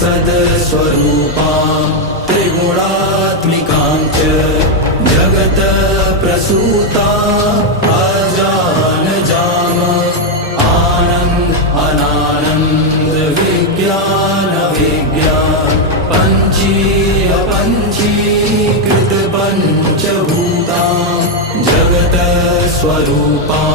सदस्वरूपां त्रिगुणात्मिकां च जगत प्रसूता अजानजाम आनन्द अनानन्द विज्ञान विज्ञान पञ्चीकृत पञ्चभूतां जगत स्वरूपां